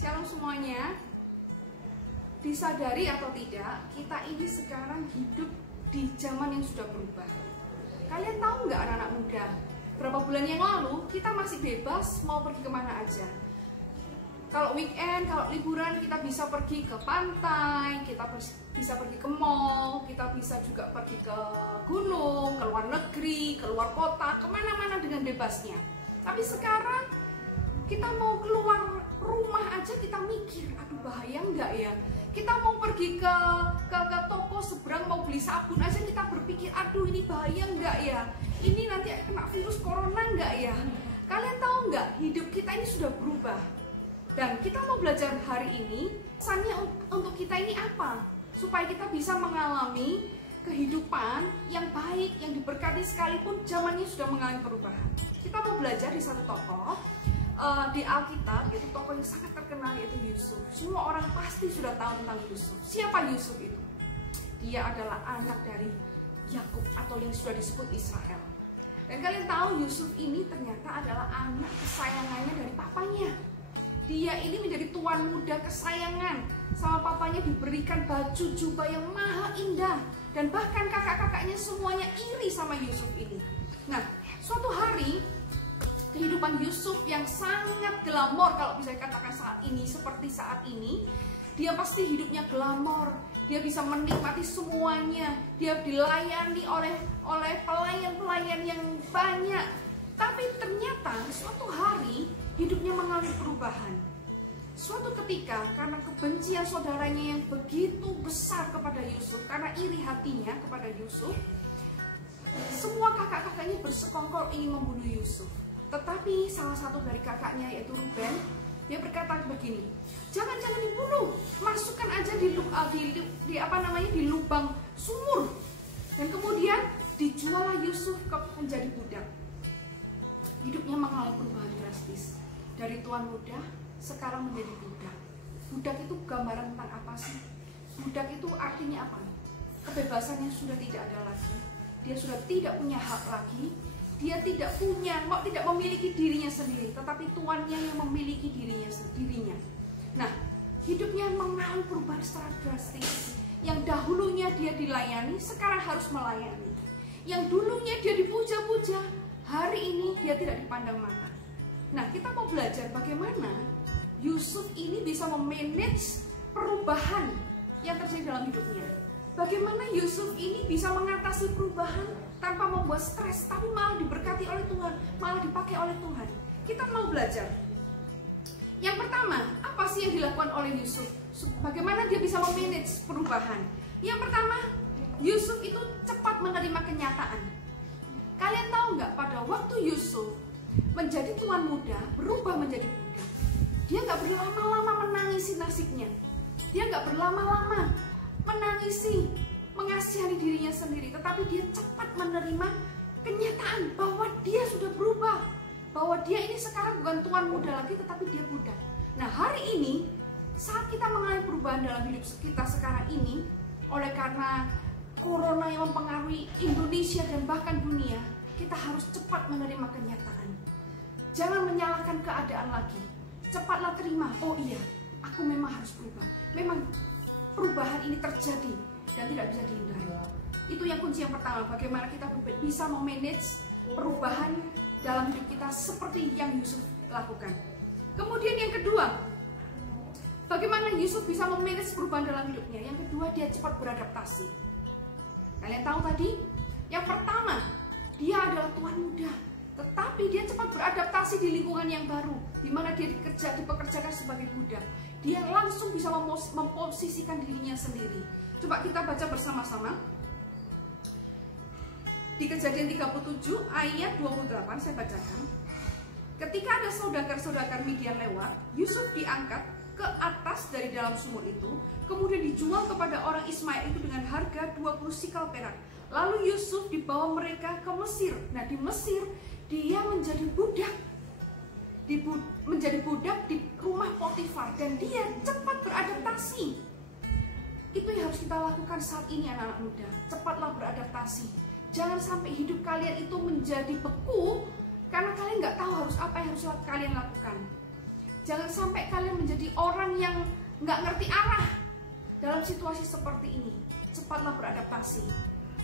Shalom semuanya. Disadari atau tidak, kita ini sekarang hidup di zaman yang sudah berubah. Kalian tahu nggak anak-anak muda? Berapa bulan yang lalu kita masih bebas mau pergi kemana aja. Kalau weekend, kalau liburan kita bisa pergi ke pantai, kita bisa pergi ke mall, kita bisa juga pergi ke gunung, ke luar negeri, ke luar kota, kemana-mana dengan bebasnya. Tapi sekarang kita mau keluar rumah aja kita mikir, aduh bahaya nggak ya? Kita mau pergi ke toko seberang mau beli sabun aja kita berpikir, aduh ini bahaya nggak ya? Ini nanti kena virus corona nggak ya? Kalian tahu nggak, hidup kita ini sudah berubah. Dan kita mau belajar hari ini, pesannya untuk kita ini apa? Supaya kita bisa mengalami kehidupan yang baik, yang diberkati sekalipun zamannya sudah mengalami perubahan. Kita mau belajar di satu tokoh di Alkitab, yaitu tokoh yang sangat terkenal, yaitu Yusuf. Semua orang pasti sudah tahu tentang Yusuf. Siapa Yusuf itu? Dia adalah anak dari Yakub atau yang sudah disebut Israel. Dan kalian tahu Yusuf ini ternyata adalah anak kesayangannya dari papanya. Dia ini menjadi tuan muda kesayangan. Sama papanya diberikan baju jubah yang mahal indah. Dan bahkan kakak-kakaknya semuanya iri sama Yusuf ini. Nah, suatu hari kehidupan Yusuf yang sangat glamor, kalau bisa dikatakan saat ini, seperti saat ini, dia pasti hidupnya glamor, dia bisa menikmati semuanya, dia dilayani oleh pelayan-pelayan yang banyak. Tapi ternyata suatu hari hidupnya mengalami perubahan. Suatu ketika karena kebencian saudaranya yang begitu besar kepada Yusuf, karena iri hatinya kepada Yusuf, semua kakak-kakaknya bersekongkol ingin membunuh Yusuf. Tetapi salah satu dari kakaknya, yaitu Ruben, dia berkata begini, jangan dibunuh, masukkan aja di lubang sumur. Dan kemudian dijuallah Yusuf menjadi budak. Hidupnya mengalami perubahan drastis. Dari tuan muda sekarang menjadi budak. Budak itu gambaran tentang apa sih? Budak itu artinya apa? Kebebasannya sudah tidak ada lagi. Dia sudah tidak punya hak lagi. Dia tidak memiliki dirinya sendiri, tetapi tuannya yang memiliki dirinya. Nah, hidupnya mengalami perubahan secara drastis. Yang dahulunya dia dilayani, sekarang harus melayani. Yang dulunya dia dipuja-puja, hari ini dia tidak dipandang mata. Nah, kita mau belajar bagaimana Yusuf ini bisa memanage perubahan yang terjadi dalam hidupnya. Bagaimana Yusuf ini bisa mengatasi perubahan tanpa membuat stres, tapi malah diberkati oleh Tuhan, malah dipakai oleh Tuhan. Kita mau belajar. Yang pertama, apa sih yang dilakukan oleh Yusuf? Bagaimana dia bisa memanage perubahan? Yang pertama, Yusuf itu cepat menerima kenyataan. Kalian tahu nggak, pada waktu Yusuf menjadi tuan muda, berubah menjadi budak, dia nggak berlama-lama menangisi nasibnya. Dia nggak berlama-lama menangisi, mengasihani dirinya sendiri, tetapi dia cepat menerima kenyataan bahwa dia sudah berubah, bahwa dia ini sekarang bukan tuan muda lagi, tetapi dia budak. Nah, hari ini saat kita mengalami perubahan dalam hidup kita sekarang ini, oleh karena corona yang mempengaruhi Indonesia dan bahkan dunia, kita harus cepat menerima kenyataan. Jangan menyalahkan keadaan lagi. Cepatlah terima, oh iya, aku memang harus berubah. Memang perubahan ini terjadi dan tidak bisa dihindari. Itu yang kunci yang pertama, bagaimana kita bisa memanage perubahan dalam hidup kita seperti yang Yusuf lakukan. Kemudian yang kedua, bagaimana Yusuf bisa memanage perubahan dalam hidupnya. Yang kedua, dia cepat beradaptasi. Kalian tahu tadi, yang pertama, dia adalah tuan muda, tetapi dia cepat beradaptasi di lingkungan yang baru, di mana dia dipekerjakan sebagai budak. Dia langsung bisa memposisikan dirinya sendiri. Coba kita baca bersama-sama. Di Kejadian 37 ayat 28 saya bacakan. Ketika ada saudagar-saudagar Midian lewat, Yusuf diangkat ke atas dari dalam sumur itu, kemudian dijual kepada orang Ismail itu dengan harga 20 sikal perak. Lalu Yusuf dibawa mereka ke Mesir. Nah, di Mesir dia menjadi budak. Menjadi budak di rumah Potifar, dan dia cepat beradaptasi. Itu yang harus kita lakukan saat ini, anak-anak muda. Cepatlah beradaptasi. Jangan sampai hidup kalian itu menjadi beku karena kalian nggak tahu harus apa yang harus kalian lakukan. Jangan sampai kalian menjadi orang yang nggak ngerti arah dalam situasi seperti ini. Cepatlah beradaptasi.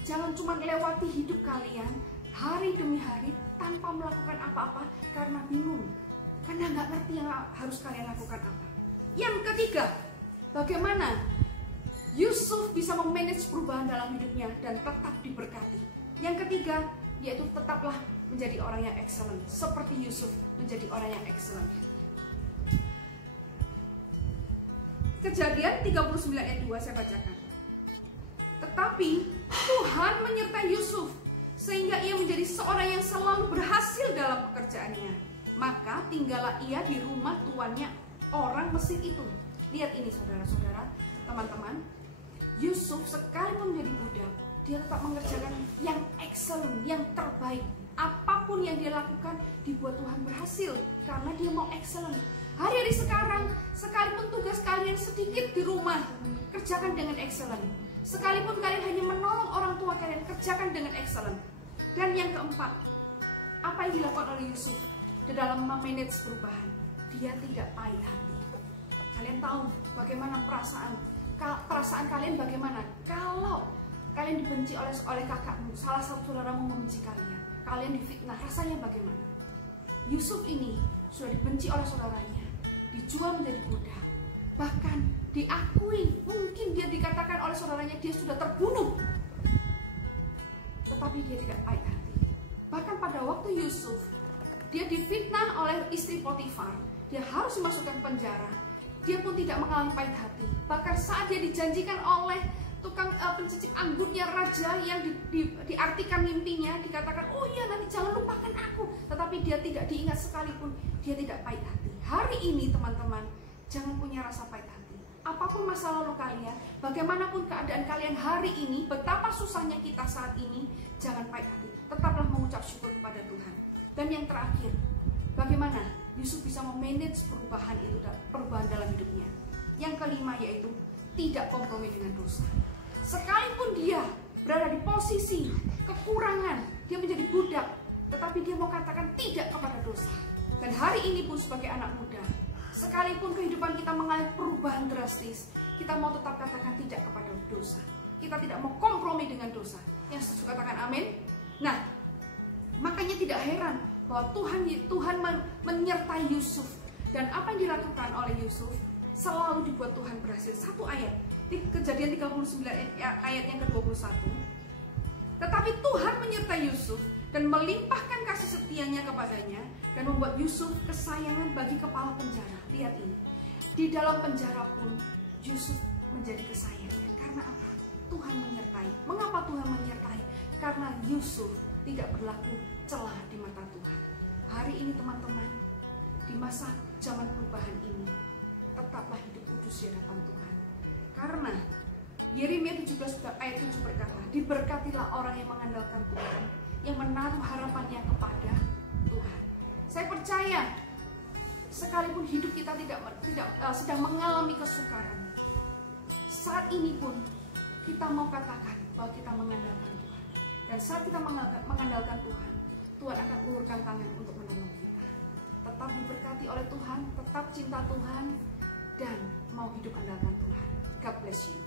Jangan cuma lewati hidup kalian hari demi hari tanpa melakukan apa-apa karena bingung, karena nggak ngerti yang harus kalian lakukan apa. Yang ketiga, bagaimana Yusuf bisa memanage perubahan dalam hidupnya dan tetap diberkati. Yang ketiga, yaitu tetaplah menjadi orang yang excellent, seperti Yusuf menjadi orang yang excellent. Kejadian 39 ayat 2 saya bacakan. Tetapi Tuhan menyertai Yusuf sehingga ia menjadi seorang yang selalu berhasil dalam pekerjaannya. Maka tinggallah ia di rumah tuannya orang Mesir itu. Lihat ini saudara-saudara, teman-teman. Yusuf sekalipun menjadi budak, dia tetap mengerjakan yang excellent, yang terbaik. Apapun yang dia lakukan dibuat Tuhan berhasil karena dia mau excellent. Hari-hari sekarang, sekalipun tugas kalian sedikit di rumah, kerjakan dengan excellent. Sekalipun kalian hanya menolong orang tua kalian, kerjakan dengan excellent. Dan yang keempat, apa yang dilakukan oleh Yusuf di dalam memanage perubahan? Dia tidak pahit hati. Kalian tahu bagaimana perasaan kalian bagaimana kalau kalian dibenci oleh kakakmu, salah satu saudaramu membenci kalian, kalian difitnah, rasanya bagaimana? Yusuf ini sudah dibenci oleh saudaranya, dijual menjadi budak, bahkan diakui, mungkin dia dikatakan oleh saudaranya dia sudah terbunuh, tetapi dia tidak pahit hati. Bahkan pada waktu Yusuf dia difitnah oleh istri Potifar, dia harus dimasukkan penjara, dia pun tidak mengalami pahit hati. Bahkan saat dia dijanjikan oleh tukang pencicip anggurnya raja yang diartikan mimpinya, dikatakan, oh iya nanti jangan lupakan aku, tetapi dia tidak diingat sekalipun, dia tidak pahit hati. Hari ini teman-teman, jangan punya rasa pahit hati. Apapun masa lalu kalian, bagaimanapun keadaan kalian hari ini, betapa susahnya kita saat ini, jangan pahit hati. Tetaplah mengucap syukur kepada Tuhan. Dan yang terakhir, bagaimana Yusuf bisa memanage perubahan dalam hidupnya. Yang kelima yaitu tidak kompromi dengan dosa. Sekalipun dia berada di posisi kekurangan, dia menjadi budak, tetapi dia mau katakan tidak kepada dosa. Dan hari ini pun sebagai anak muda, sekalipun kehidupan kita mengalami perubahan drastis, kita mau tetap katakan tidak kepada dosa. Kita tidak mau kompromi dengan dosa. Yang setuju katakan amin. Nah, makanya tidak heran bahwa Tuhan menyertai Yusuf. Dan apa yang dilakukan oleh Yusuf selalu dibuat Tuhan berhasil. Satu ayat di Kejadian 39 ayat yang ke-21. Tetapi Tuhan menyertai Yusuf dan melimpahkan kasih setianya kepadanya dan membuat Yusuf kesayangan bagi kepala penjara. Lihat ini, di dalam penjara pun Yusuf menjadi kesayangan. Karena apa? Tuhan menyertai. Mengapa Tuhan menyertai? Karena Yusuf tidak berlaku celah di mata Tuhan. Hari ini teman-teman, di masa zaman perubahan ini, tetaplah hidup kudus di hadapan Tuhan. Karena Yeremia 17 ayat 7 berkata, diberkatilah orang yang mengandalkan Tuhan, yang menaruh harapannya kepada Tuhan. Saya percaya, sekalipun hidup kita tidak sedang mengalami kesukaran, saat ini pun kita mau katakan bahwa kita mengandalkan Tuhan. Dan saat kita mengandalkan Tuhan, Tuhan akan ulurkan tangan untuk menolong kita. Tetap diberkati oleh Tuhan, tetap cinta Tuhan, dan mau hidup andalkan Tuhan. God bless you.